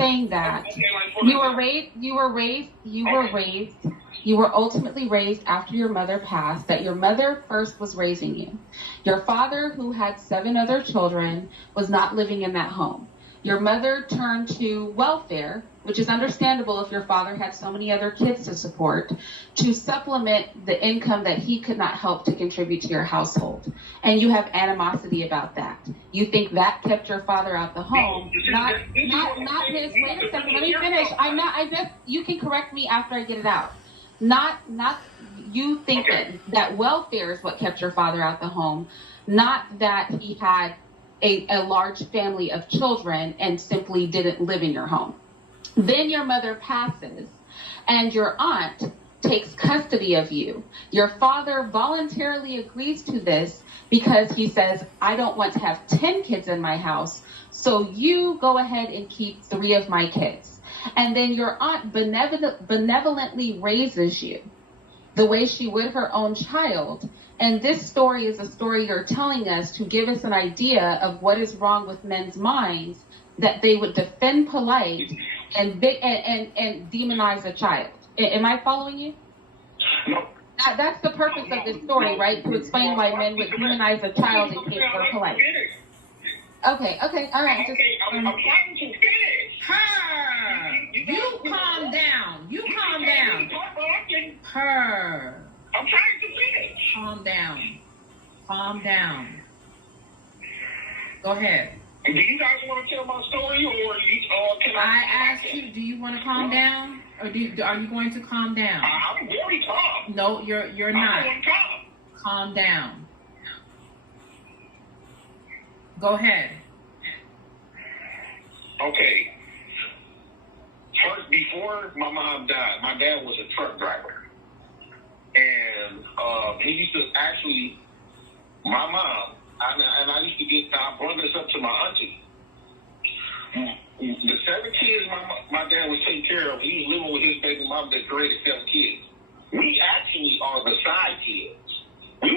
saying that you were ultimately raised after your mother passed, that your mother first was raising you. Your father, who had 7 other children, was not living in that home. Your mother turned to welfare, which is understandable if your father had so many other kids to support, to supplement the income that he could not help to contribute to your household. And you have animosity about that. You think that kept your father out the home, not his. Wait a second, let me finish. You can correct me after I get it out. Not you think that welfare is what kept your father out the home, not that he had a large family of children and simply didn't live in your home. Then your mother passes and your aunt takes custody of you. Your father voluntarily agrees to this because he says, I don't want to have 10 kids in my house, so you go ahead and keep 3 of my kids. And then your aunt benevolently raises you the way she would her own child. And this story is a story you're telling us to give us an idea of what is wrong with men's minds, that they would defend polite and demonize a child. Am I following you? No. That's the purpose of this story, right? To explain why men would demonize a child in case they're polite. Okay, all right. I'm trying to finish. Her. You calm down. Her. I'm trying to finish. Calm down. Go ahead. Do you guys want to tell my story, or can I asked you, do you want to calm down? Or are you going to calm down? I'm very calm. No, you're not. I'm calm. Calm down. Go ahead. Okay. First, before my mom died, my dad was a truck driver. And he used to actually, my mom, and I used to I brought this up to my auntie. The 7 kids my dad was taking care of, he was living with his baby mom that created 7 kids. We actually are the side kids. We 3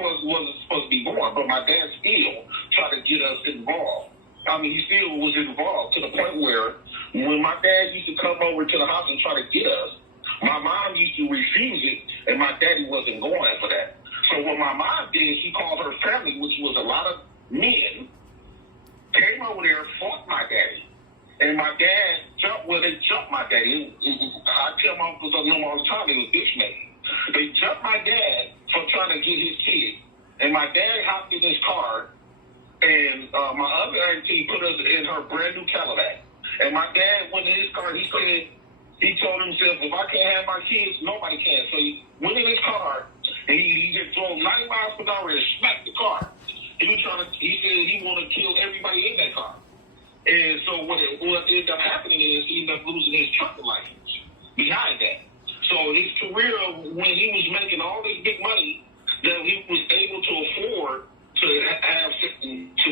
wasn't supposed to be born, but my dad still tried to get us involved. I mean, he still was involved to the point where when my dad used to come over to the house and try to get us, my mom used to refuse it, and my daddy wasn't going for that. So what my mom did, she called her family, which was a lot of men, came over there, fought my daddy. And my dad they jumped my daddy. I tell my uncles all the time, it was bitch made. They jumped my dad for trying to get his kid. And my dad hopped in his car, and my other auntie put us in her brand new Cadillac. And my dad went in his car, he told himself, if I can't have my kids, nobody can. So he went in his car, and he just drove 90 miles per hour and smacked the car. He said he wanted to kill everybody in that car. And so what ended up happening is he ended up losing his trucking license behind that. So his career, when he was making all this big money that he was able to afford to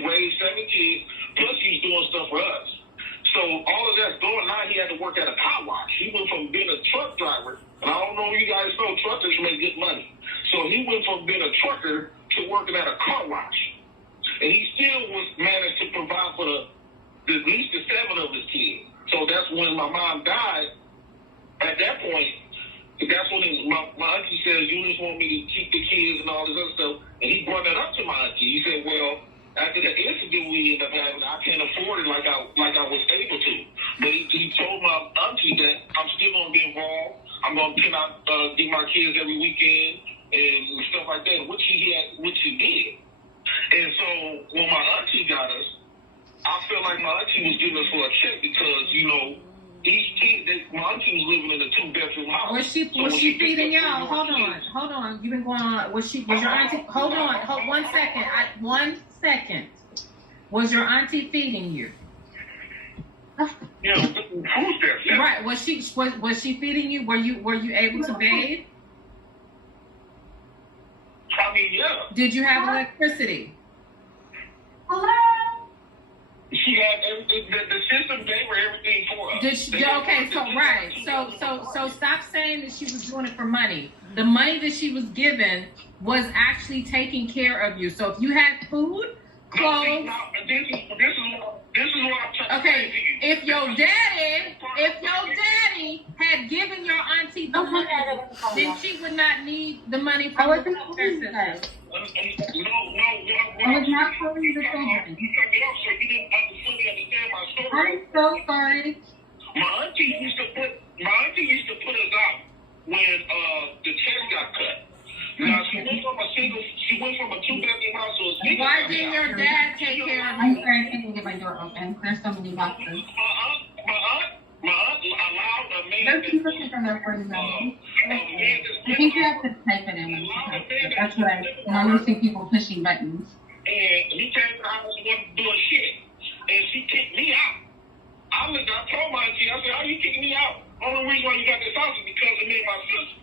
raise 7 kids, plus he's doing stuff for us. So all of that's going, now he had to work at a car wash. He went from being a truck driver, and I don't know if you guys know, truckers make good money. So he went from being a trucker to working at a car wash. And he still managed to provide for at least the 7 of his kids. So that's when my mom died. At that point, that's when my auntie said, you just want me to keep the kids and all this other stuff. And he brought that up to my auntie. He said, well, after the incident we ended up having, I can't afford it like I was able to. But he told my auntie that I'm still going to be involved. I'm going to get my kids every weekend and stuff like that, which he did. And so when my auntie got us, I feel like my auntie was giving us for a check because, each kid, my auntie was living in a 2-bedroom house. Was she feeding y'all? Hold on. You've been going on. Was your auntie? Hold on. 1 second. 1 second. Was your auntie feeding you? Yeah, who's there? Yeah. Right. Was she feeding you? Were you able to bathe? I mean, yeah. Did you have electricity? Hello? She had everything. The system gave her everything for us. So stop saying that she was doing it for money. The money that she was given was actually taking care of you. So if you had food, clothes. This This is what I'm trying to say Okay, to you. if your daddy had given your auntie the money, then she would not need the money from the welfare system. No. I was not calling the children. You didn't fully understand my story. I'm so sorry. My auntie used to put us out when the check got cut. Now she went from a 2-bedroom house to a single. Why didn't your dad take care of I'm you? sorry, I can't get my door open. There's so many boxes. My aunt allowed a man There's people from there for me. I think you have to type it in. That's what I normally see people pushing buttons. And he came to the house and wasn't doing shit. And she kicked me out. I told my auntie, I said, how you kicking me out? Only reason why you got this house is because of me and my sister.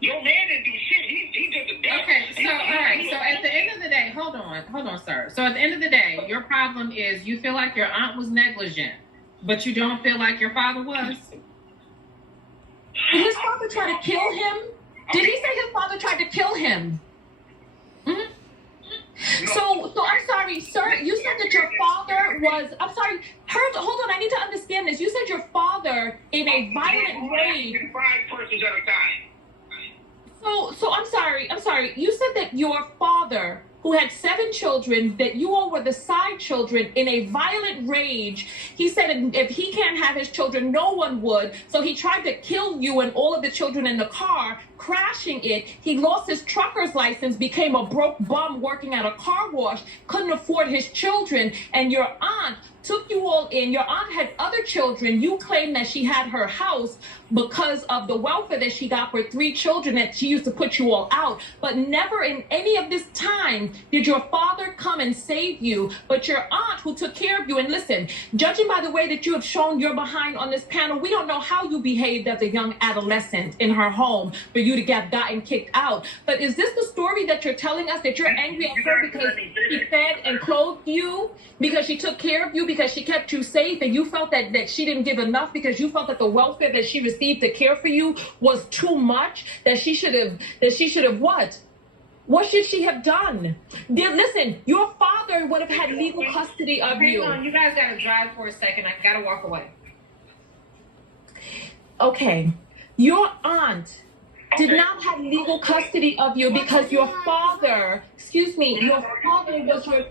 Your man didn't do shit. He did the devil. Okay, so all right. So at the end of the day, hold on, sir. So at the end of the day, your problem is you feel like your aunt was negligent, but you don't feel like your father was. Did his father try to kill him? Did he say his father tried to kill him? Mm-hmm. So I'm sorry, sir. You said that your father was. I'm sorry. Hold on. I need to understand this. You said your father, in a violent rage. 5 persons at a time. So I'm sorry. You said that your father, who had 7 children, that you all were the side children, in a violent rage. He said if he can't have his children, no one would. So he tried to kill you and all of the children in the car, crashing it. He lost his trucker's license, became a broke bum working at a car wash, couldn't afford his children, and your aunt took you all in. Your aunt had other children. You claim that she had her house because of the welfare that she got for 3 children, that she used to put you all out. But never in any of this time did your father come and save you, but your aunt, who took care of you. And listen, judging by the way that you have shown your behind on this panel, we don't know how you behaved as a young adolescent in her home for you to get gotten kicked out. But is this the story that you're telling us, that you're angry at her because she fed and clothed you, because she took care of you, because she kept you safe, and you felt that she didn't give enough, because you felt that the welfare that she received to care for you was too much, that she should have what? What should she have done? Listen, your father would have had legal custody of you. Hang on, you guys gotta drive for a second. I gotta walk away. Okay, your aunt did not have legal custody of you because your father, your father was your...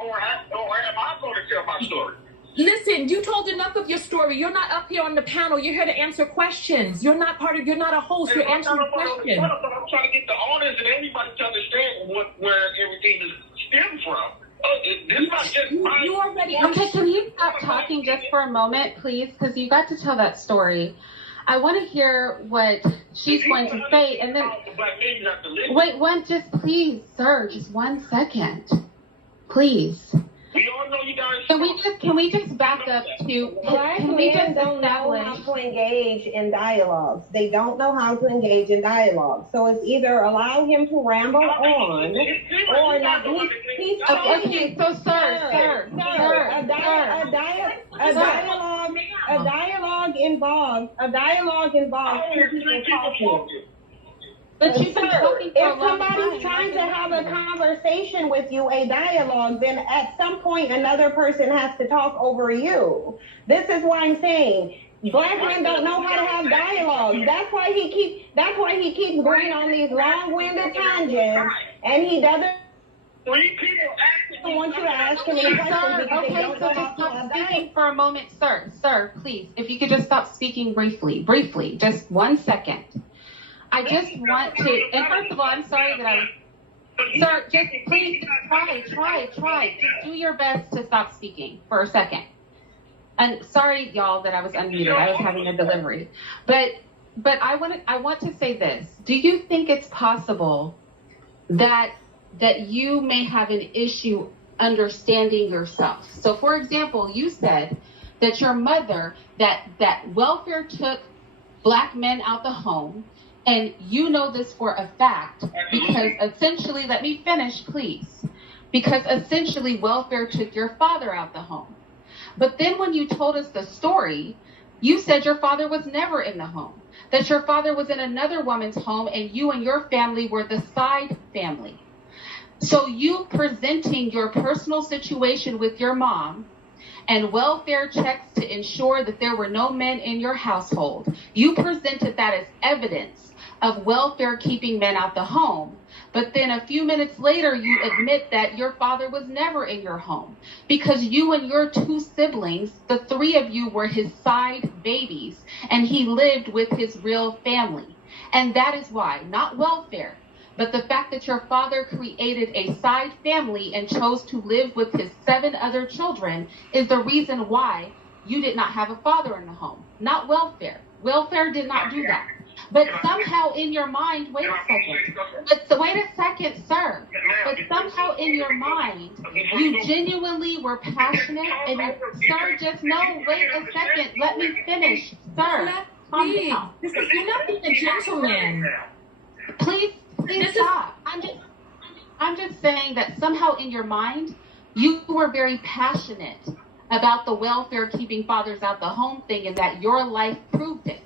Or am I going to tell my story? Listen, you told enough of your story. You're not up here on the panel. You're here to answer questions. You're not a host. You're answering questions. But I'm trying to get the audience and everybody to understand where everything is stemmed from. This not just mine. You already... Okay, can you stop talking just for a moment, please? Because you got to tell that story. I want to hear what she's going to say, and then... Wait, please, sir, just 1 second. Please. We all know you guys... Can we just back up to... Can we just don't know how to engage in dialogues. They don't know how to engage in dialogue. So it's either allow him to ramble on, or not. Okay, so sir, a dialogue involves two people talking. But you've been talking for a If long somebody's trying to have a conversation with you, a dialogue, then at some point another person has to talk over you. This is what I'm saying. Black men don't know how to have dialogue. That's why he keeps going on these long-winded tangents, and he doesn't want you to ask him any questions because they don't know how just to stop have speaking dialogue. for a moment, sir. Sir, please, if you could just stop speaking briefly, just 1 second. I just want to, and first of all, I'm sorry that sir, just please try. Just do your best to stop speaking for a second. And sorry, y'all, that I was unmuted. I was having a delivery. But I want to say this. Do you think it's possible that you may have an issue understanding yourself? So, for example, you said that your mother, that welfare took Black men out the home. And you know this for a fact because essentially, let me finish, please. Because essentially welfare took your father out the home. But then when you told us the story, you said your father was never in the home, that your father was in another woman's home and you and your family were the side family. So you presenting your personal situation with your mom and welfare checks to ensure that there were no men in your household, you presented that as evidence of welfare keeping men out the home. But then a few minutes later, you admit that your father was never in your home because you and your two siblings, the three of you, were his side babies, and he lived with his real family. And that is why, not welfare, but the fact that your father created a side family and chose to live with his 7 other children is the reason why you did not have a father in the home, not welfare. Welfare did not do that. But somehow in your mind, wait a second, sir. But somehow in your mind, you genuinely were passionate and sir, just no, wait a second, let me finish, sir. Calm down. You're not being a gentleman. Please stop. I'm just saying that somehow in your mind, you were very passionate about the welfare keeping fathers out the home thing and that your life proved it.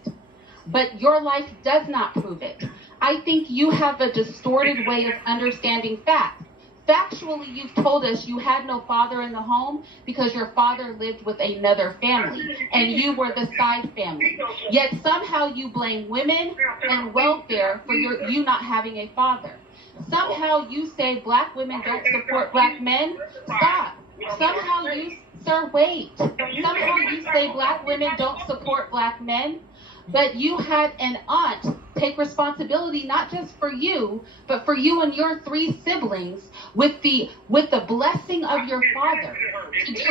But your life does not prove it. I think you have a distorted way of understanding facts. Factually, you've told us you had no father in the home because your father lived with another family and you were the side family. Yet somehow you blame women and welfare for you not having a father. Somehow you say black women don't support black men. Stop. Somehow you, sir, wait. Somehow you say black women don't support black men. But you had an aunt take responsibility not just for you, but for you and your 3 siblings with the blessing of your father.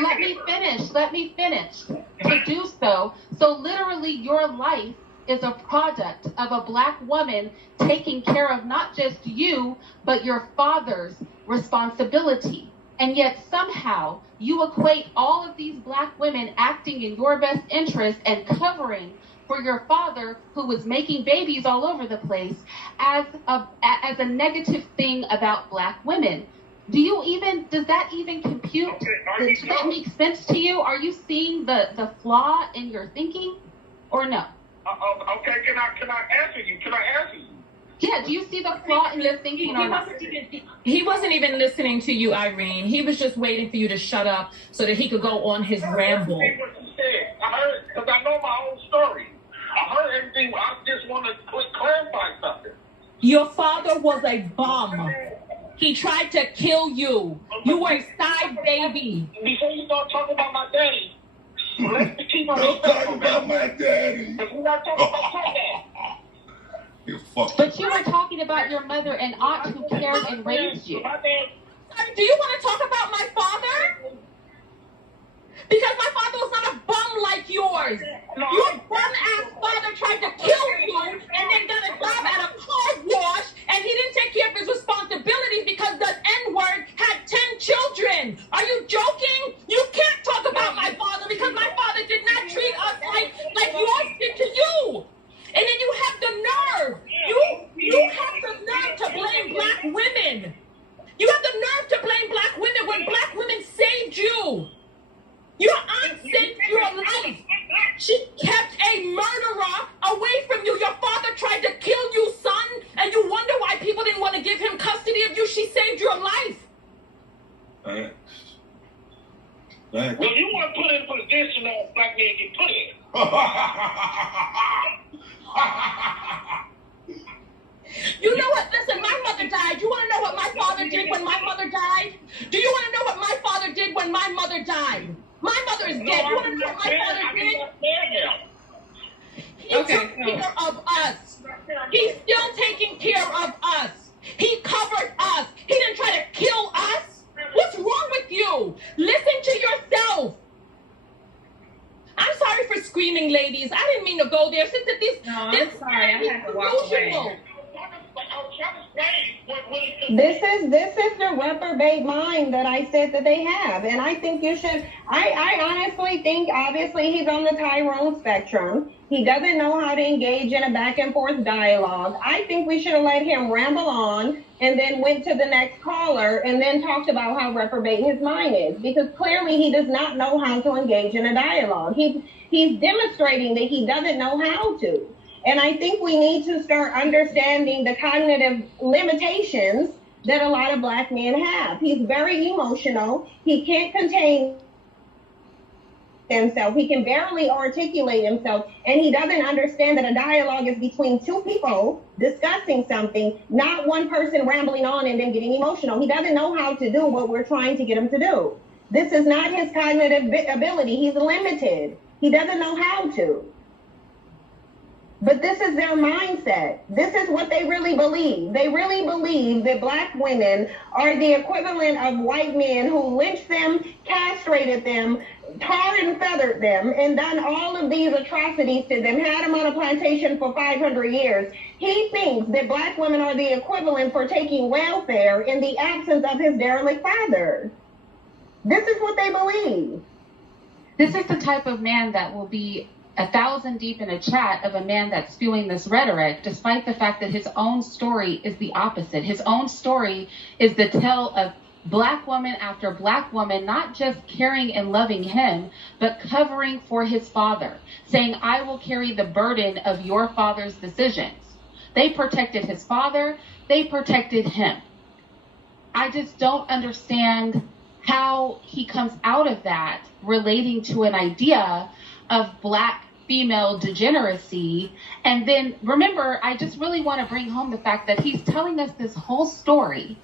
Let me finish. To do so literally your life is a product of a black woman taking care of not just you, but your father's responsibility. And yet somehow you equate all of these black women acting in your best interest and covering for your father, who was making babies all over the place, as a negative thing about black women. Does that even compute? Does that make sense to you? Are you seeing the flaw in your thinking, or no? Okay, can I answer you? Yeah, do you see the flaw in your thinking or not? He wasn't even listening to you, Irene. He was just waiting for you to shut up so that he could go on his ramble. I heard, because I know my own story. I heard everything. I just want to clarify something. Your father was a bum. He tried to kill you. You were a side baby. Before you start talking about my daddy, let's keep on Don't talk about my daddy. We're not talking about my dad. You fuck. But you were talking about your mother and aunt who cared and raised you. Do you want to talk about my father? Because my father was not a bum like yours. Your bum-ass father tried to kill you and then got a job at a car wash and he didn't take care of his responsibilities because the N-word had 10 children. Are you joking? You can't talk about my father because my father did not treat us like yours did to you. And then you have the nerve. You have the nerve to blame black women. You have the nerve to blame black women when black women saved you. Your aunt saved your life. She kept a murderer away from you. Your father tried to kill you, son, and you wonder why people didn't want to give him custody of you. She saved your life. Thanks. Well, you want to put in a position that black men get put in. You know what? Listen, my mother died. You want to know what my father did when my mother died? Do you want to know what my father did when my mother died? My mother is dead. You want to know what my father did? He took care of us. He's still taking care of us. He covered us. He didn't try to kill us. What's wrong with you? Listen to yourself. I'm sorry for screaming, ladies. I didn't mean to go there. I'm sorry. I had to walk away. This is the reprobate mind that I said that they have, and I think you should. I honestly think, obviously, he's on the Tyrone spectrum. He doesn't know how to engage in a back and forth dialogue. I think we should have let him ramble on and then went to the next caller and then talked about how reprobate his mind is, because clearly he does not know how to engage in a dialogue. He's demonstrating that he doesn't know how to. And I think we need to start understanding the cognitive limitations that a lot of black men have. He's very emotional. He can't contain himself. He can barely articulate himself, and he doesn't understand that a dialogue is between two people discussing something, not one person rambling on and then getting emotional. He doesn't know how to do what we're trying to get him to do. This is not his cognitive ability. He's limited. He doesn't know how to. But this is their mindset. This is what they really believe. They really believe that black women are the equivalent of white men who lynched them, castrated them, tarred and feathered them, and done all of these atrocities to them, had them on a plantation for 500 years. He thinks that black women are the equivalent for taking welfare in the absence of his derelict father. This is what they believe. This is the type of man that will be 1,000 deep in a chat of a man that's spewing this rhetoric, despite the fact that his own story is the opposite. His own story is the tale of black woman after black woman, not just caring and loving him, but covering for his father, saying, I will carry the burden of your father's decisions. They protected his father. They protected him. I just don't understand how he comes out of that relating to an idea of black female degeneracy. And then remember, I just really want to bring home the fact that he's telling us this whole story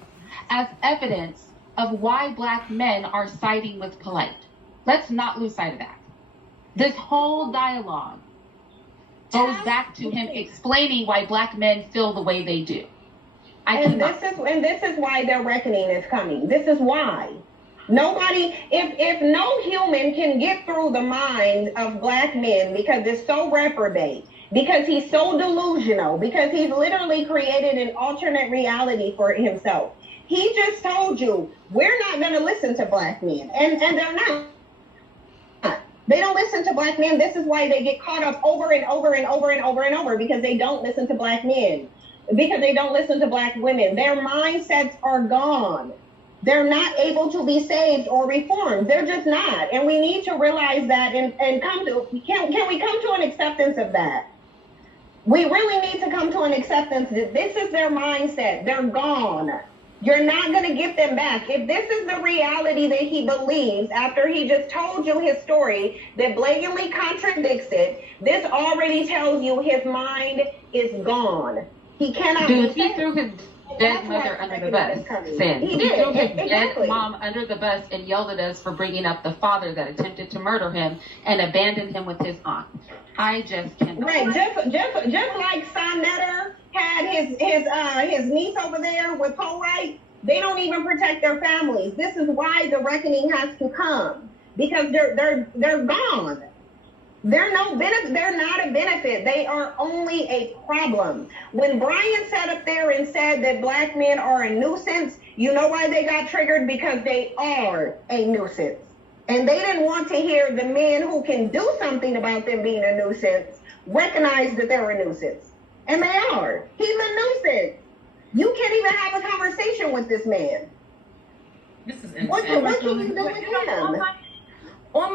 as evidence of why black men are siding with Polite. Let's not lose sight of that. This whole dialogue goes back to him explaining why black men feel the way they do. This is why their reckoning is coming. This is why. Nobody, if no human can get through the minds of black men because it's so reprobate, because he's so delusional, because he's literally created an alternate reality for himself. He just told you, we're not going to listen to black men. And they're not. They don't listen to black men. This is why they get caught up over and over and over and over and over, because they don't listen to black men, because they don't listen to black women. Their mindsets are gone. They're not able to be saved or reformed. They're just not. And we need to realize that and come to, can we come to an acceptance of that? We really need to come to an acceptance that this is their mindset. They're gone. You're not going to get them back. If this is the reality that he believes after he just told you his story that blatantly contradicts it, this already tells you his mind is gone. He cannot. Dude, he threw his dead mother under the bus. He threw his dead mom under the bus and yelled at us for bringing up the father that attempted to murder him and abandoned him with his aunt. I just can't. Right, just like Sonetter had his niece over there with Polite, they don't even protect their families. This is why the reckoning has to come, because they're gone. They're no benefit. They're not a benefit. They are only a problem. When Brian sat up there and said that black men are a nuisance, you know why they got triggered? Because they are a nuisance. And they didn't want to hear the men who can do something about them being a nuisance recognize that they're a nuisance. And they are. He's a nuisance. You can't even have a conversation with this man. This is insane. What can you do with him? On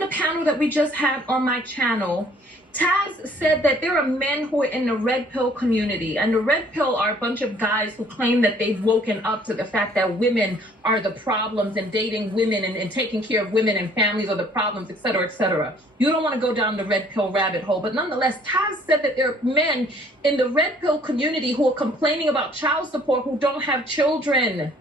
the panel that we just had on my channel, Taz said that there are men who are in the red pill community, and the red pill are a bunch of guys who claim that they've woken up to the fact that women are the problems, and dating women and taking care of women and families are the problems, et cetera, et cetera. You don't want to go down the red pill rabbit hole, but nonetheless, Taz said that there are men in the red pill community who are complaining about child support who don't have children.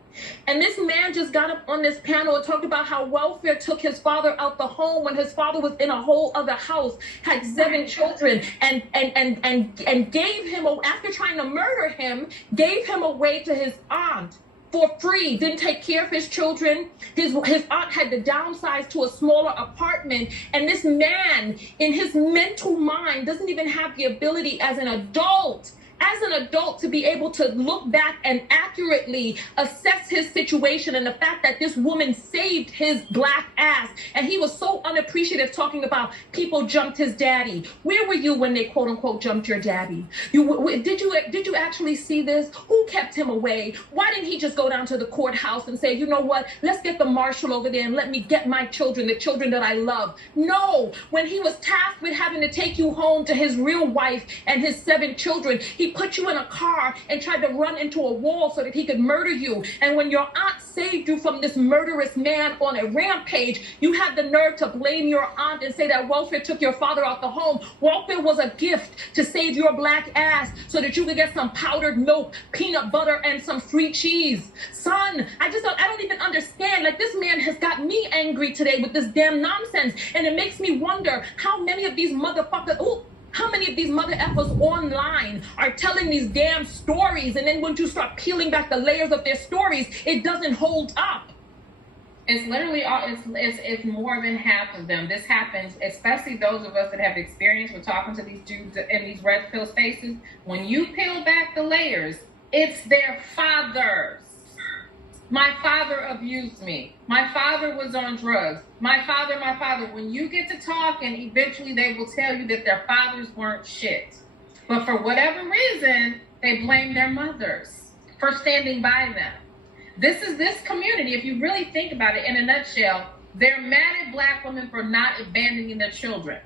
And this man just got up on this panel and talked about how welfare took his father out the home when his father was in a whole other house, had 7 children, and gave him, after trying to murder him, gave him away to his aunt for free, didn't take care of his children. His aunt had to downsize to a smaller apartment, and this man, in his mental mind, doesn't even have the ability as an adult to be able to look back and accurately assess his situation and the fact that this woman saved his black ass. And he was so unappreciative, talking about people jumped his daddy. Where were you when they quote unquote jumped your daddy? Did you actually see this? Who kept him away? Why didn't he just go down to the courthouse and say, you know what, let's get the marshal over there and let me get my children, the children that I love? No, when he was tasked with having to take you home to his real wife and his 7 children, he He put you in a car and tried to run into a wall so that he could murder you. And when your aunt saved you from this murderous man on a rampage, you had the nerve to blame your aunt and say that welfare took your father out the home. Welfare was a gift to save your black ass so that you could get some powdered milk, peanut butter, and some free cheese. Son, I don't even understand. Like, this man has got me angry today with this damn nonsense. And it makes me wonder how many of these motherfuckers, how many of these mother effers online are telling these damn stories, and then when you start peeling back the layers of their stories, it doesn't hold up. It's literally all, it's more than half of them. This happens, especially those of us that have experience with talking to these dudes in these red pill spaces. When you peel back the layers, it's their fathers. My father abused me. My father was on drugs. My father. When you get to talking, eventually they will tell you that their fathers weren't shit. But for whatever reason, they blame their mothers for standing by them. This is this community, if you really think about it in a nutshell, they're mad at black women for not abandoning their children.